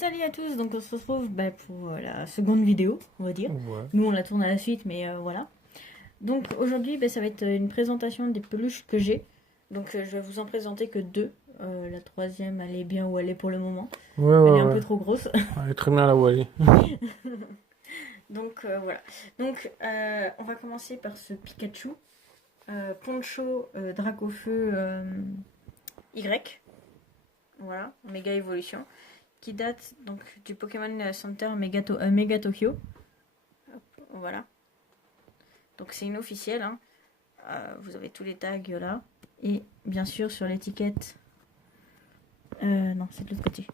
Salut à tous, donc on se retrouve pour la seconde vidéo, on va dire. Ouais. Nous on la tourne à la suite, mais voilà. Donc aujourd'hui ça va être une présentation des peluches que j'ai. Donc je vais vous en présenter que deux. La troisième elle est bien où elle est pour le moment. Ouais, Elle est ouais, un ouais. peu trop grosse. Elle est très bien là où elle est. Donc voilà. Donc on va commencer par ce Pikachu. Poncho Dracofeu Y. Voilà, méga évolution. Qui date donc du Pokémon Center Mega Tokyo. Hop, voilà. Donc c'est une officielle. Hein. Vous avez tous les tags là. Et bien sûr sur l'étiquette. Non, c'est de l'autre côté.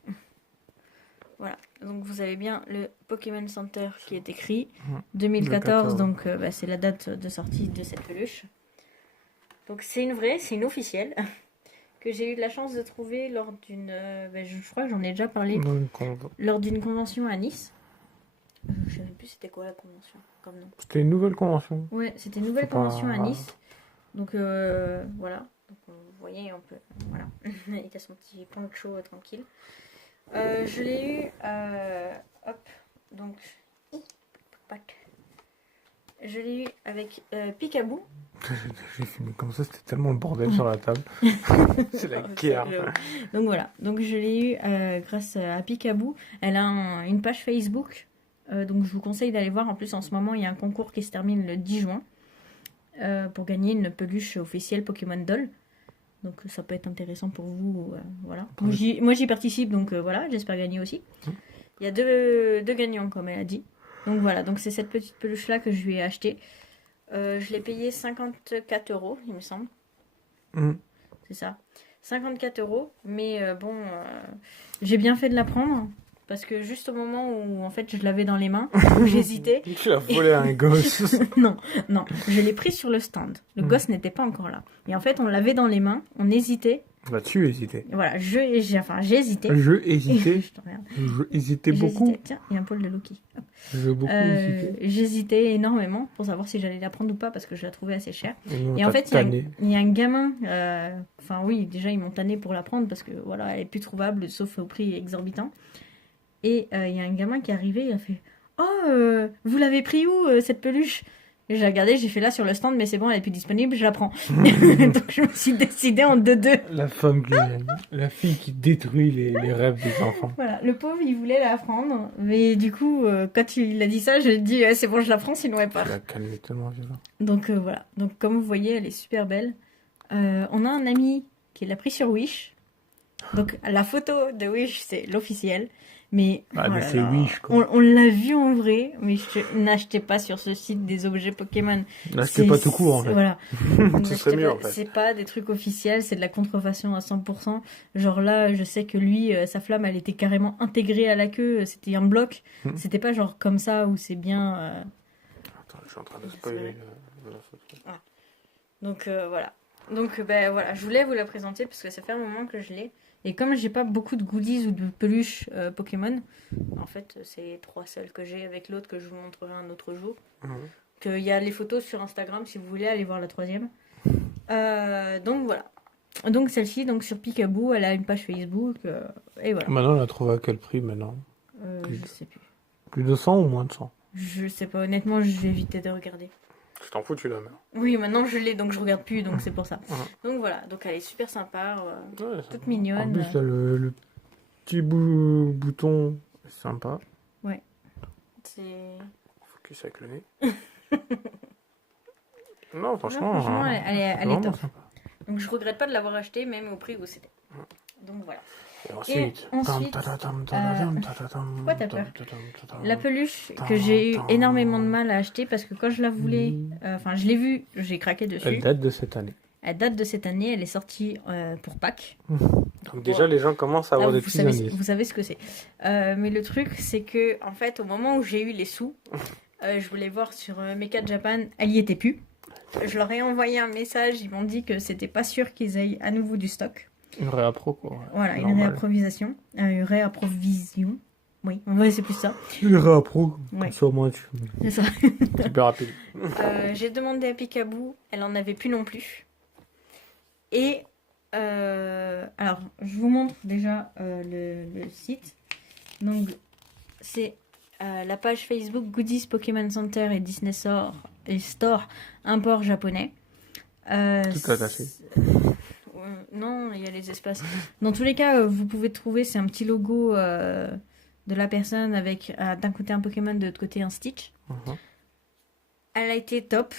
Voilà. Donc vous avez bien le Pokémon Center qui est écrit. 2014, donc c'est la date de sortie de cette peluche. Donc c'est une vraie, c'est une officielle. Que j'ai eu de la chance de trouver lors d'une... je crois que j'en ai déjà parlé. Lors d'une convention à Nice. Je ne sais plus c'était quoi la convention comme nom. C'était une nouvelle convention. Ouais, c'était une nouvelle convention à Nice. Donc voilà. Donc vous voyez un peu. Voilà. Il a son petit poncho tranquille. Je l'ai eu. Hop. Donc. Je l'ai eu avec Picaboo. J'ai filmé comme ça, c'était tellement le bordel sur la table. C'est la guerre. Donc voilà. Donc je l'ai eu grâce à Picaboo. Elle a une page Facebook. Donc je vous conseille d'aller voir. En plus en ce moment il y a un concours qui se termine le 10 juin. Pour gagner une peluche officielle Pokémon Doll. Donc ça peut être intéressant pour vous. Voilà. Moi j'y participe, donc voilà, j'espère gagner aussi. Il y a deux gagnants, comme elle a dit. Donc voilà, donc c'est cette petite peluche là que je lui ai achetée. Je l'ai payé 54 €, il me semble. C'est ça. 54 €, mais bon, j'ai bien fait de la prendre. Parce que juste au moment où en fait je l'avais dans les mains, j'hésitais. Tu l'as volé à un gosse. Non, je l'ai pris sur le stand. Le gosse n'était pas encore là. Et en fait, on l'avait dans les mains, on hésitait. Bah tu hésitais. Voilà, j'ai hésité. Je hésitais. Je hésitais beaucoup. Tiens, il y a un poil de Loki. J'ai beaucoup hésité. J'hésitais énormément pour savoir si j'allais la prendre ou pas parce que je la trouvais assez chère. Et en fait, il y a un gamin. Enfin oui, déjà ils m'ont tanné pour la prendre parce que voilà, elle est plus trouvable sauf au prix exorbitant. Et il y a un gamin qui est arrivé, il a fait « Oh, vous l'avez pris où, cette peluche ?» Et j'ai regardé, j'ai fait là sur le stand, mais c'est bon, elle est plus disponible, je la prends. Donc je me suis décidée en 2-2. La femme qui la fille qui détruit les rêves des enfants. Voilà, le pauvre, il voulait la prendre, mais du coup, quand il a dit ça, je lui ai dit « C'est bon, je la prends, sinon elle part. » La calme tellement violent. Donc voilà, donc comme vous voyez, elle est super belle. On a un ami qui l'a pris sur Wish. Donc la photo de Wish, c'est l'officiel. Mais, mais c'est Wish, quoi. On l'a vu en vrai, mais n'achetez pas sur ce site des objets Pokémon. N'achetez pas tout court en fait. Voilà. Ce serait mieux en fait. C'est pas des trucs officiels, c'est de la contrefaçon à 100%. Genre là, je sais que lui, sa flamme, elle était carrément intégrée à la queue, c'était un bloc. C'était pas genre comme ça où c'est bien... Attends, je suis en train de spoiler la photo. Ah. Donc voilà. Donc voilà, je voulais vous la présenter parce que ça fait un moment que je l'ai. Et comme j'ai pas beaucoup de goodies ou de peluches Pokémon, en fait c'est les 3 seules que j'ai avec l'autre que je vous montrerai un autre jour. Il y a les photos sur Instagram si vous voulez aller voir la troisième. Donc voilà. Donc celle-ci, donc sur Picaboo, elle a une page Facebook. Et voilà. Maintenant on la trouve à quel prix maintenant? Je sais plus. Plus de 100 ou moins de 100? Je sais pas, honnêtement je vais éviter de regarder. Je t'en fous, tu la mets. Oui, maintenant je l'ai, donc je regarde plus, donc c'est pour ça. Donc voilà, donc elle est super sympa, toute mignonne. En plus, le petit bouton sympa. Ouais. C'est... Focus avec le nez. Non, franchement, elle est top. Sympa. Donc je regrette pas de l'avoir acheté, même au prix où c'était. Donc voilà. Et ensuite, pourquoi t'as peur? La peluche que j'ai eu énormément de mal à acheter parce que quand je la voulais, enfin je l'ai vue, j'ai craqué dessus. Elle date de cette année. Elle date de cette année, elle est sortie pour Pâques. Donc déjà les gens commencent à avoir des petits indices. Vous savez ce que c'est. Mais le truc c'est que en fait au moment où j'ai eu les sous, je voulais voir sur Mecha Japan, elle y était plus. Je leur ai envoyé un message, ils m'ont dit que c'était pas sûr qu'ils aient à nouveau du stock. Une réappro quoi. Voilà, une réapprovision. Une réapprovision. Oui, en vrai c'est plus ça. Une réappro, ouais. Sur moi. C'est ça. Super rapide. J'ai demandé à Picaboo, elle en avait plus non plus. Et alors, je vous montre déjà le site. Donc, c'est la page Facebook Goodies Pokémon Center et Disney Store import japonais. Tout attaché. Non, il y a les espaces. Dans tous les cas, vous pouvez trouver, c'est un petit logo de la personne avec d'un côté un Pokémon, de l'autre côté un Stitch. Elle a été top.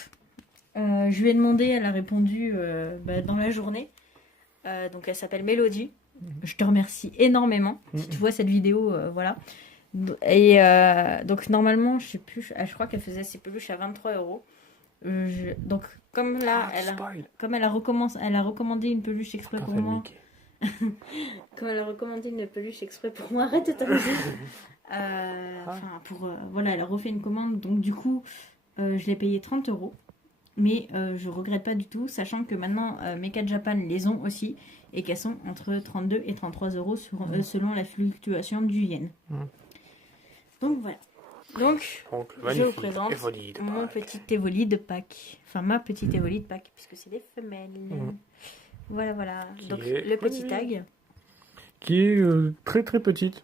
Je lui ai demandé, elle a répondu dans la journée. Donc elle s'appelle Mélodie. Je te remercie énormément. Si tu vois cette vidéo, voilà. Et donc normalement, je sais plus, je crois qu'elle faisait ses peluches à 23 €. Donc comme là, elle a recommandé une peluche exprès pour moi. Comme elle a recommandé une peluche exprès pour moi, arrête de t'amuser. Voilà, elle a refait une commande. Donc du coup, je l'ai payé 30 €. Mais je regrette pas du tout, sachant que maintenant Mecha Japan les ont aussi et qu'elles sont entre 32 et 33 € selon la fluctuation du yen. Donc voilà. Donc je vous présente mon petit Evoli de Pâques. Enfin ma petite Evoli de Pâques, puisque c'est des femelles. Voilà. Donc le petit tag. Qui est très très petite.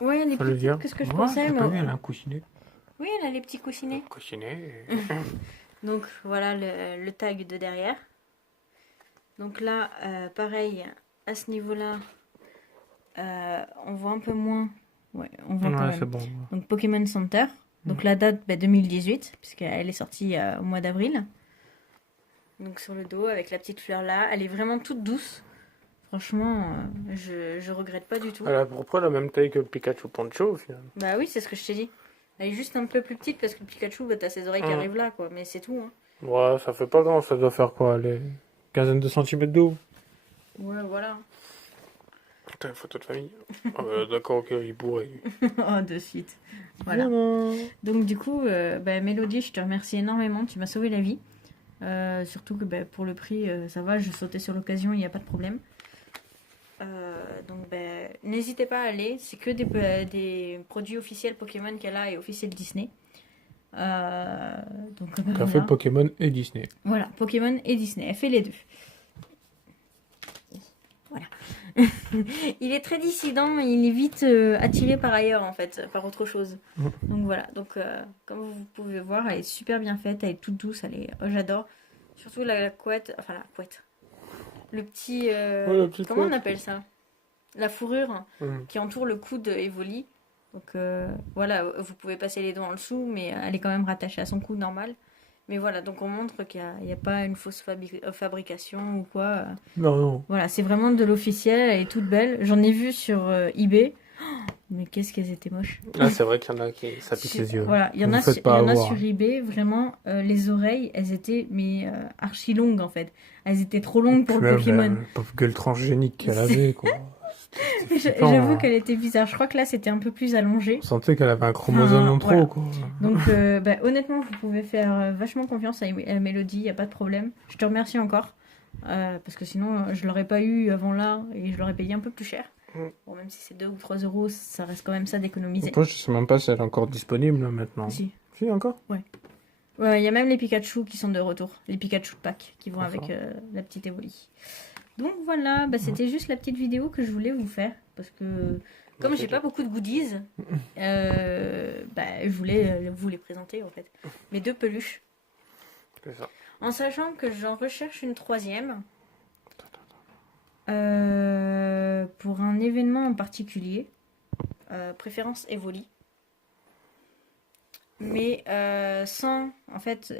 Ouais, elle est plus petite que ce que je pensais. Mais... elle a un coussinet. Oui, elle a les petits coussinets. Donc voilà le tag de derrière. Donc là, pareil, à ce niveau-là, on voit un peu moins. Ouais, on voit quand même. C'est bon. Donc Pokémon Center. Donc la date 2018, puisqu'elle est sortie au mois d'avril. Donc sur le dos, avec la petite fleur là. Elle est vraiment toute douce. Franchement, je regrette pas du tout. Elle a à peu près la même taille que le Pikachu Poncho au final. Bah oui, c'est ce que je t'ai dit. Elle est juste un peu plus petite parce que le Pikachu, t'as ses oreilles qui arrivent là, quoi. Mais c'est tout, hein. Ouais, ça fait pas grand, ça doit faire quoi, les quinzaine de centimètres d'eau. Ouais, voilà. Putain, une photo de famille. D'accord, ok, il bourrait. Oh, de suite. Voilà. Donc du coup, Mélodie, je te remercie énormément. Tu m'as sauvé la vie. Surtout que pour le prix, ça va. Je sautais sur l'occasion, il n'y a pas de problème. Donc n'hésitez pas à aller. C'est que des produits officiels Pokémon qu'elle a et officiels Disney. Donc elle fait Pokémon et Disney. Voilà, Pokémon et Disney. Elle fait les deux. Voilà. Il est très dissident, il est vite attiré par ailleurs en fait, par autre chose. Donc voilà, donc comme vous pouvez voir, elle est super bien faite, elle est toute douce, j'adore. Surtout la couette, enfin la couette. Le petit, comment on appelle ça? La fourrure qui entoure le cou de Evoli. Donc voilà, vous pouvez passer les doigts en dessous, mais elle est quand même rattachée à son cou normal. Mais voilà, donc on montre qu'il n'y a pas une fausse fabrication ou quoi. Non. Voilà, c'est vraiment de l'officiel, elle est toute belle. J'en ai vu sur eBay. Oh, mais qu'est-ce qu'elles étaient moches. Ah, c'est vrai qu'il y en a qui ça pique les yeux. Voilà, il y en a sur eBay, vraiment, les oreilles, elles étaient archi longues en fait. Elles étaient trop longues pour le Pokémon. La pauvre gueule transgénique qu'elle avait, quoi. J'avoue qu'elle était bizarre. Je crois que là, c'était un peu plus allongé. On sentait qu'elle avait un chromosome en trop, voilà. quoi. Donc, honnêtement, vous pouvez faire vachement confiance à Mélodie, il n'y a pas de problème. Je te remercie encore. Parce que sinon, je l'aurais pas eu avant là et je l'aurais payé un peu plus cher. Bon, même si c'est 2 ou 3 €, ça reste quand même ça d'économiser. Après, je sais même pas si elle est encore disponible maintenant. Si. Si, encore? Ouais. Il y a même les Pikachu qui sont de retour. Les Pikachu de Pâques qui vont avec la petite Evoli. Donc voilà, c'était juste la petite vidéo que je voulais vous faire. Parce que comme j'ai pas beaucoup de goodies, je voulais vous les présenter en fait. Mes 2 peluches. C'est ça. En sachant que j'en recherche une 3e. Pour un événement en particulier. Préférence Evoli. Mais sans, en fait,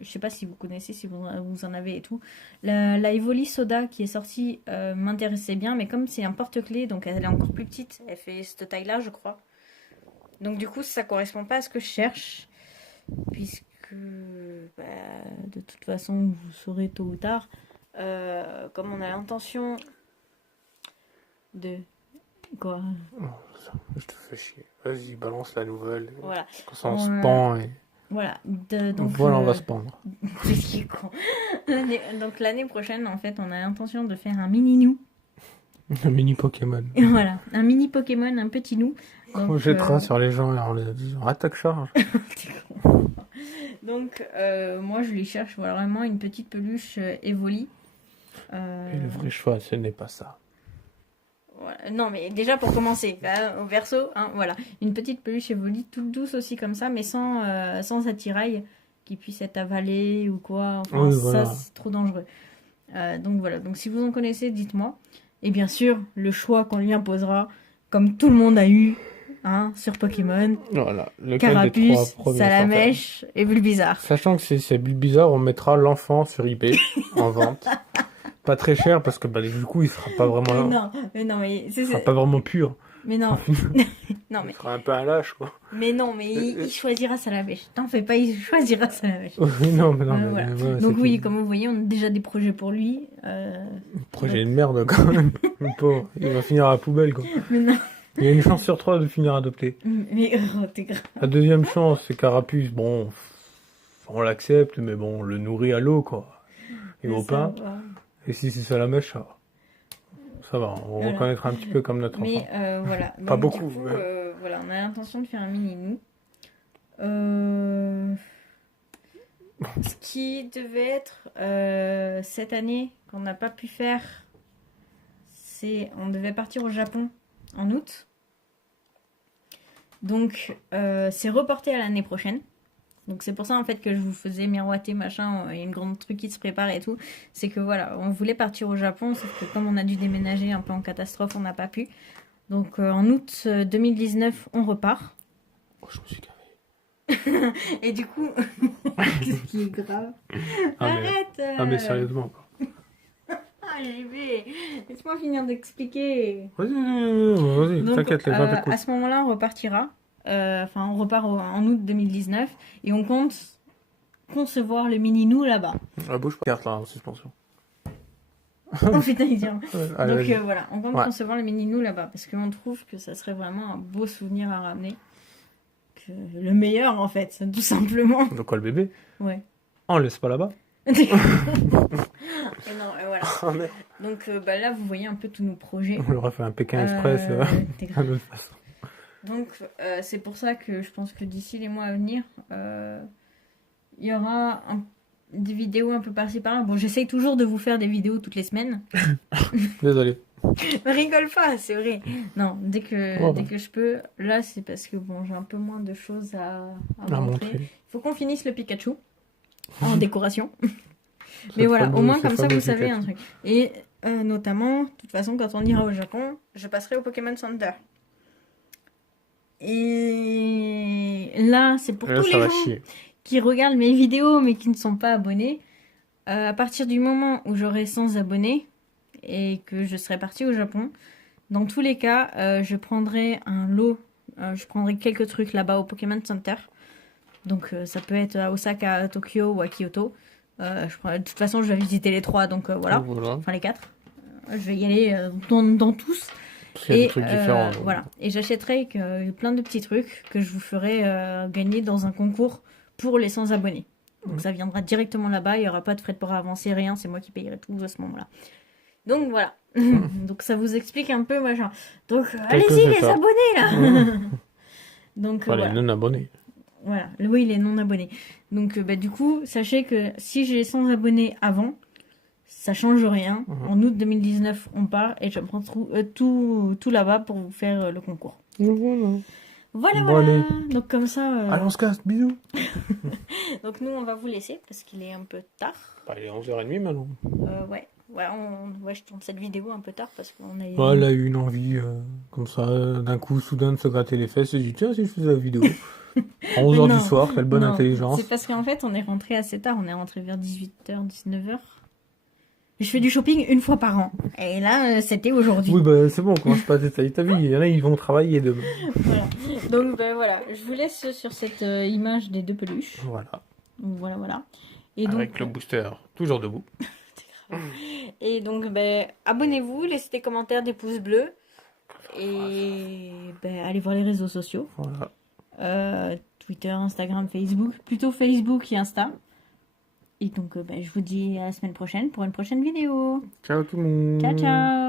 je sais pas si vous connaissez, si vous en avez et tout. La Evoli Soda qui est sortie m'intéressait bien, mais comme c'est un porte-clés, donc elle est encore plus petite, elle fait cette taille-là, je crois. Donc du coup, ça correspond pas à ce que je cherche, puisque de toute façon, vous saurez tôt ou tard, comme on a l'intention de... Quoi? Je te fais chier. Vas-y, balance la nouvelle. Voilà. Quand ça on se pend et... Voilà. Donc, voilà, on va se pendre. Donc l'année prochaine, en fait, on a l'intention de faire un mini nous. Un mini Pokémon. Voilà, un mini Pokémon, un petit nous. Donc, on jettera sur les gens et on les attaque charge. Donc moi, je lui cherche vraiment une petite peluche Evoli. Et le vrai choix, ce n'est pas ça. Voilà. Non, mais déjà pour commencer, au verso, hein, voilà. Une petite peluche Evoli toute douce aussi comme ça, mais sans attirail qui puisse être avalée ou quoi. Enfin, Oui, ça, voilà. c'est trop dangereux. Donc voilà, donc si vous en connaissez, dites-moi. Et bien sûr, le choix qu'on lui imposera, comme tout le monde a eu hein, sur Pokémon, Voilà, lequel des trois Carapuce, premiers Salamèche et Bulbizarre. Sachant que c'est bizarre, on mettra l'enfant sur eBay en vente. Pas très cher parce que bah, du coup il sera pas vraiment, mais il sera pas vraiment pur. mais non, non, Il sera un peu un lâche quoi. mais non, mais il choisira Salamèche. T'en fais pas, il choisira Salamèche. Oui, non, mais non, mais Voilà. ouais, Donc c'est oui, tout. comme vous voyez, on a déjà des projets pour lui. Projet de merde quand même. Le pauvre, il va finir à la poubelle quoi. Mais non, Il y a une chance sur 3 de finir adopté. mais oh, t'es grave. La deuxième chance, c'est Carapuce. Bon, on l'accepte, mais bon, on le nourrit à l'eau quoi. Et au pain. Et si c'est Salamèche, ça va, on Voilà. reconnaîtra un petit peu comme notre enfant. Mais voilà. Pas Donc, beaucoup, du coup, mais- voilà, on a l'intention de faire un mini nous. Ce qui devait être cette année, qu'on n'a pas pu faire, c'est on devait partir au Japon en août. Donc c'est reporté à l'année prochaine. Donc c'est pour ça en fait que je vous faisais miroiter machin, il y a une grande truc qui se prépare et tout. C'est que voilà, on voulait partir au Japon, sauf que comme on a dû déménager un peu en catastrophe, on n'a pas pu. Donc en août 2019, on repart. Oh, je me suis gavé. Et du coup, qu'est-ce qui est grave? Ah, mais, Arrête ah, mais sérieusement quoi. Ah, JB, laisse-moi finir d'expliquer. Vas-y, Donc, t'inquiète, les gens t'écoutent. à ce moment-là, on repartira. Enfin, on repart en août 2019 et on compte concevoir le mini nous là-bas. La bouche carte là en suspension. Oh putain, il dit. Allez, Donc vas-y. voilà, on compte Ouais. concevoir le mini nous là-bas parce qu'on trouve que ça serait vraiment un beau souvenir à ramener. Que le meilleur en fait, tout simplement. Donc quoi le bébé? Ouais. Oh, on le laisse pas là-bas. Et non, voilà. Oh, merde. Donc là, vous voyez un peu tous nos projets. On leur a fait un Pékin Express T'es à grave. notre façon. Donc, c'est pour ça que je pense que d'ici les mois à venir, il y aura des vidéos un peu par-ci par-là. Bon, j'essaye toujours de vous faire des vidéos toutes les semaines. Désolé. Rigole pas, c'est vrai. Non, dès que, Oh. dès que je peux. Là, c'est parce que bon, j'ai un peu moins de choses à À montrer. montrer. Il faut qu'on finisse le Pikachu en décoration. Cette Mais voilà, au fameuse- moins cette comme ça, vous fameuse savez Pikachu. un truc. Et notamment, de toute façon, quand on ira au Japon, je passerai au Pokémon Center. Et là, c'est pour Là, tous ça les va gens chier. qui regardent mes vidéos mais qui ne sont pas abonnés. À partir du moment où j'aurai 100 abonnés et que je serai partie au Japon, dans tous les cas, je prendrai un lot, je prendrai quelques trucs là-bas au Pokémon Center. Donc ça peut être à Osaka, à Tokyo ou à Kyoto. De toute façon, je vais visiter les trois, donc voilà. Voilà. Enfin les quatre. Je vais y aller dans tous. Parce qu'il y a Et des trucs différents. voilà. Et j'achèterai plein de petits trucs que je vous ferai gagner dans un concours pour les 100 abonnés. Donc ça viendra directement là-bas, il n'y aura pas de frais de port avancé, rien, c'est moi qui payerai tout à ce moment-là. Donc voilà. Donc ça vous explique un peu machin. Donc allez-y c'est les ça. abonnés là. Donc Enfin, les voilà. non-abonnés. Voilà. Oui, les non abonnés. Donc du coup, sachez que si j'ai 100 abonnés avant, ça change rien. En août 2019, on part et je prends tout là-bas pour vous faire le concours. Voilà. Voilà, Bon, voilà. allez. Donc comme ça. Allez, on se casse, bisous. Donc nous, on va vous laisser parce qu'il est un peu tard. Bah, il est 11h30 maintenant. Ouais. Ouais, je tourne cette vidéo un peu tard parce qu'on a eu... Ouais, elle a eu une envie, comme ça, d'un coup, soudain, de se gratter les fesses. Et j'ai dit, tiens, si je faisais la vidéo. À 11h Non, du soir, quelle bonne non, intelligence. C'est parce qu'en fait, on est rentré assez tard. On est rentré vers 18h, 19h. Je fais du shopping une fois par an. Et là, c'était aujourd'hui. Oui, bah, c'est bon, on commence pas à détailler ta vie. Il y en a, ils vont travailler demain. Voilà. Donc, voilà. Je vous laisse sur cette image des deux peluches. Voilà. Voilà. Et donc, Avec le booster, toujours debout. Et donc, abonnez-vous, laissez des commentaires, des pouces bleus. Et allez voir les réseaux sociaux. Voilà. Twitter, Instagram, Facebook. Plutôt Facebook et Insta. Et donc, je vous dis à la semaine prochaine pour une prochaine vidéo. Ciao tout le monde. Ciao, ciao!